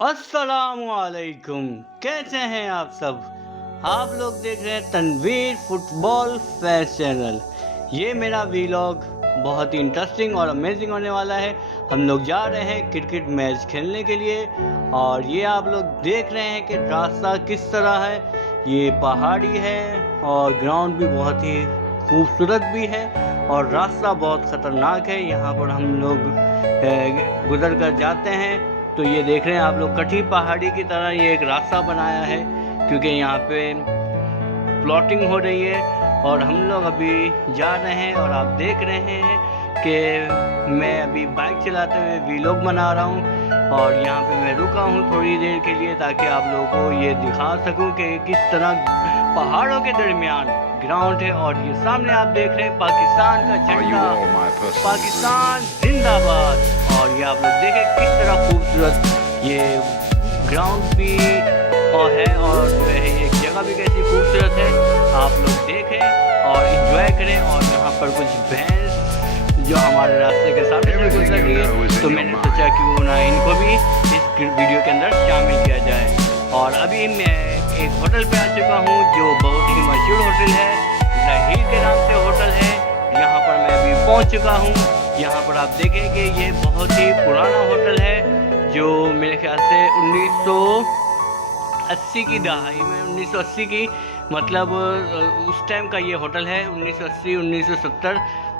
अस्सलामुअलैकुम, कैसे हैं आप सब। आप लोग देख रहे हैं तनवीर फुटबॉल फैंस चैनल। ये मेरा वीलॉग बहुत ही इंटरेस्टिंग और अमेजिंग होने वाला है। हम लोग जा रहे हैं क्रिकेट मैच खेलने के लिए और ये आप लोग देख रहे हैं कि रास्ता किस तरह है। ये पहाड़ी है और ग्राउंड भी बहुत ही खूबसूरत भी है और रास्ता बहुत ख़तरनाक है। यहाँ पर हम लोग गुजर कर जाते हैं तो ये देख रहे हैं आप लोग, कटी पहाड़ी की तरह ये एक रास्ता बनाया है क्योंकि यहाँ पे प्लॉटिंग हो रही है और हम लोग अभी जा रहे हैं। और आप देख रहे हैं कि मैं अभी बाइक चलाते हुए वीलॉग बना रहा हूँ और यहाँ पे मैं रुका हूँ थोड़ी देर के लिए ताकि आप लोगों को ये दिखा सकूँ कि किस तरह पहाड़ों के दरमियान ग्राउंड है। और ये सामने आप देख रहे हैं पाकिस्तान का झंडा, पाकिस्तान जिंदाबाद। और ये आप लोग देखें किस तरह खूबसूरत ये ग्राउंड भी है और जो है ये जगह भी कैसी खूबसूरत है। आप लोग देखें और एंजॉय करें। और यहाँ पर कुछ भैंस जो हमारे रास्ते के सामने से गुजर रही है तो मैंने सोचा क्यों ना इनको भी इस वीडियो के अंदर शामिल किया जाए। और अभी मैं एक होटल पे आ चुका हूँ जो बहुत ही मशहूर होटल है, हील के नाम से होटल है। यहाँ पर मैं अभी पहुँच चुका हूँ। यहाँ पर आप देखें कि ये बहुत ही पुराना होटल है जो मेरे ख्याल से 1980 की दहाई में 1980 की मतलब उस टाइम का ये होटल है, 1980-1970।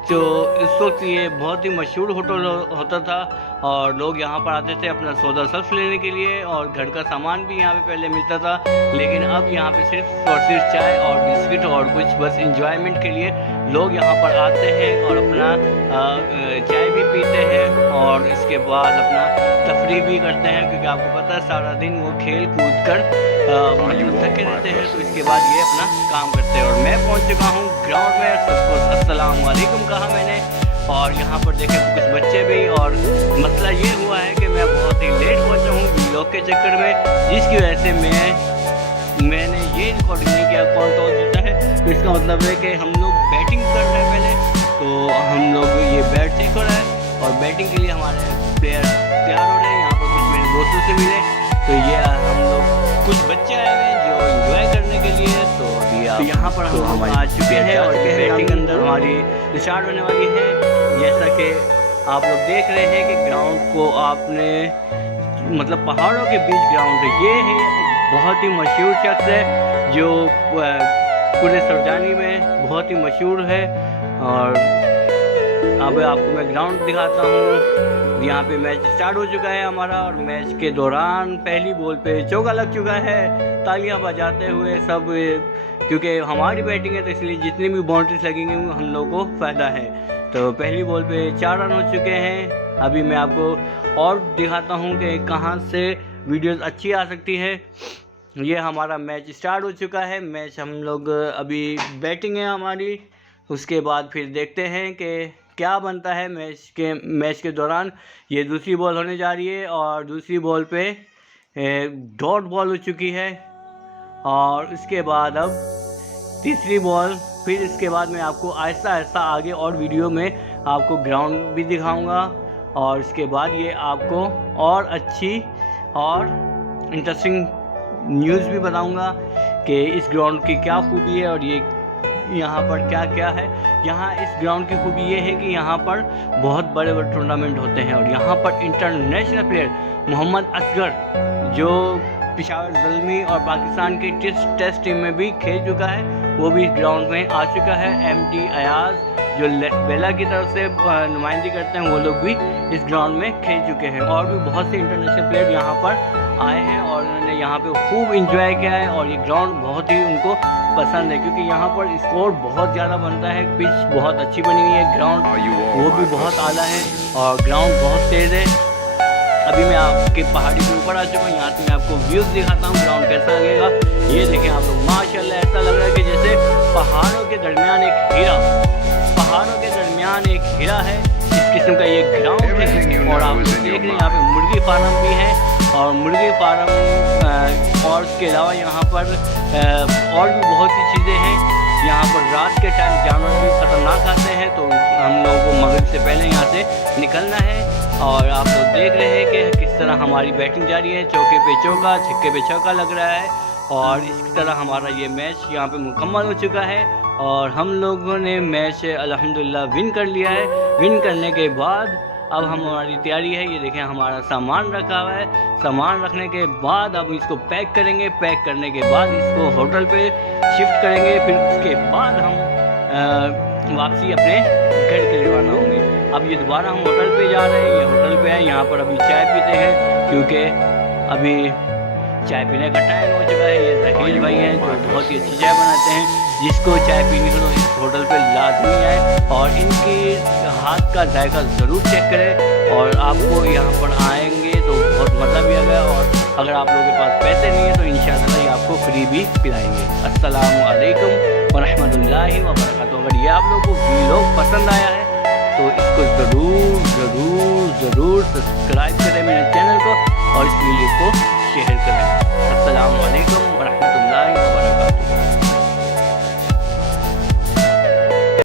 तो इस वक्त ये बहुत ही मशहूर होटल होता था और लोग यहाँ पर आते थे अपना सौदा सर्फ लेने के लिए और घर का सामान भी यहाँ पे पहले मिलता था। लेकिन अब यहाँ पे सिर्फ और सिर्फ चाय और बिस्किट और कुछ बस इंजॉयमेंट के लिए लोग यहाँ पर आते हैं और अपना चाय भी पीते हैं और इसके बाद अपना तफरीह भी करते हैं क्योंकि आपको पता है सारा दिन वो खेल कूद कर थके रहते हैं। तो इसके बाद ये अपना काम करते हैं और मैं पहुँच चुका हूँ ग्राउंड में। सबको अस्सलाम वालेकुम कहा मैंने और यहाँ पर देखें कुछ बच्चे भी। और मसला ये हुआ है कि मैं बहुत ही लेट पहुँचा हूँ वीलॉग के चक्कर में, जिसकी वजह से मैंने ये रिकॉर्डिंग नहीं किया कौन टॉस जीता है। तो इसका मतलब है कि हम लोग बैटिंग कर रहे हैं पहले, तो हम लोग ये बैट चेक हो रहा है और बैटिंग के लिए हमारे प्लेयर तैयार हो रहे हैं। यहाँ पर कुछ मेरे दोस्तों से मिले तो ये हम लोग कुछ बच्चे आए हुए हैं जो एंजॉय करने के लिए। तो अभी यहाँ पर हम आ चुके हैं और बैटिंग अंदर हमारी स्टार्ट होने वाली है। जैसा कि आप लोग देख रहे हैं कि ग्राउंड को आपने मतलब पहाड़ों के बीच ग्राउंड है। ये है बहुत ही मशहूर शख्स है जो पूरे सरजानी में बहुत ही मशहूर है। और अब आपको मैं ग्राउंड दिखाता हूँ। यहाँ पे मैच स्टार्ट हो चुका है हमारा और मैच के दौरान पहली बॉल पे चौका लग चुका है, तालियां बजाते हुए सब, क्योंकि हमारी बैटिंग है तो इसलिए जितनी भी बाउंड्रीज लगेंगी हम लोगों को फ़ायदा है। तो पहली बॉल पे 4 रन हो चुके हैं। अभी मैं आपको और दिखाता हूँ कि कहाँ से वीडियोस अच्छी आ सकती है। ये हमारा मैच स्टार्ट हो चुका है। मैच हम लोग अभी बैटिंग है हमारी, उसके बाद फिर देखते हैं कि क्या बनता है मैच के दौरान। ये दूसरी बॉल होने जा रही है और दूसरी बॉल पे डॉट बॉल हो चुकी है और इसके बाद अब तीसरी बॉल। फिर इसके बाद मैं आपको आहिस्ता आहिस्ता आगे और वीडियो में आपको ग्राउंड भी दिखाऊंगा और इसके बाद ये आपको और अच्छी और इंटरेस्टिंग न्यूज़ भी बताऊंगा कि इस ग्राउंड की क्या खूबी है और ये यहाँ पर क्या क्या है। यहाँ इस ग्राउंड की खूबी ये है कि यहाँ पर बहुत बड़े बड़े टूर्नामेंट होते हैं और यहाँ पर इंटरनेशनल प्लेयर मोहम्मद असगर जो पेशावर ज़ल्मी और पाकिस्तान की टेस्ट टीम में भी खेल चुका है, वो भी इस ग्राउंड में आ चुका है। MD अयाज जो लेस्बेला की तरफ से नुमाइंदगी करते हैं वो लोग भी इस ग्राउंड में खेल चुके हैं। और भी बहुत से इंटरनेशनल प्लेयर यहाँ पर आए हैं और उन्होंने यहाँ पे खूब इंजॉय किया है और ये ग्राउंड बहुत ही उनको पसंद है क्योंकि यहाँ पर स्कोर बहुत ज़्यादा बनता है। पिच बहुत अच्छी बनी हुई है, ग्राउंड वो भी बहुत आला है और ग्राउंड बहुत तेज़ है। अभी मैं आपके पहाड़ी के ऊपर आ चुका हूँ। यहाँ से मैं आपको व्यूज़ दिखाता हूँ ग्राउंड कैसा लगेगा। ये देखें आप लोग, माशाल्लाह ऐसा लग रहा है कि जैसे पहाड़ों के दरमियान एक हीरा, पहाड़ों के दरमियान एक हीरा है। इस किस्म का ये ग्राउंड है। और आप देख रहे हैं यहाँ पे मुर्गी फार्म भी है और मुर्गी फार्म और उसके अलावा यहाँ पर और भी बहुत सी चीज़ें हैं यहाँ पर रात के टाइम जानवर भी ख़तरनाक आते हैं, तो हम लोगों को मगरिब से पहले यहाँ से निकलना है। और आप लोग देख रहे हैं कि किस तरह हमारी बैटिंग जारी है, चौके पे चौका, छक्के पे छक्का लग रहा है। और इस तरह हमारा ये मैच यहाँ पे मुकम्मल हो चुका है और हम लोगों ने मैच अल्हम्दुलिल्लाह विन कर लिया है। विन करने के बाद अब हमारी तैयारी है, ये देखें हमारा सामान रखा हुआ है। सामान रखने के बाद अब इसको पैक करेंगे, पैक करने के बाद इसको होटल पे शिफ्ट करेंगे, फिर उसके बाद हम वापसी अपने घर के लिए रवाना होंगे। अब ये दोबारा हम होटल पे जा रहे हैं, ये होटल पे है, यहाँ पर अभी चाय पीते हैं क्योंकि अभी चाय पीने का टाइम हो चुका है। ये तहीर भाई हैं जो बहुत ही अच्छी चाय बनाते हैं, जिसको चाय पीनी हो तो इस होटल पे लाजमी आए और इनकी हाथ का जायका ज़रूर चेक करें। और आपको यहाँ पर आएंगे तो बहुत मज़ा भी आएगा, और अगर आप लोगों के पास पैसे नहीं है तो इंशाअल्लाह ये आपको फ्री भी पिलाएंगे। अस्सलामु अलैकुम व रहमतुल्लाहि व बरकातुहू। अगर ये आप लोगों को व्लॉग पसंद आया है तो इसको ज़रूर सब्सक्राइब करें मेरे चैनल को और इस वीडियो को शेयर करें।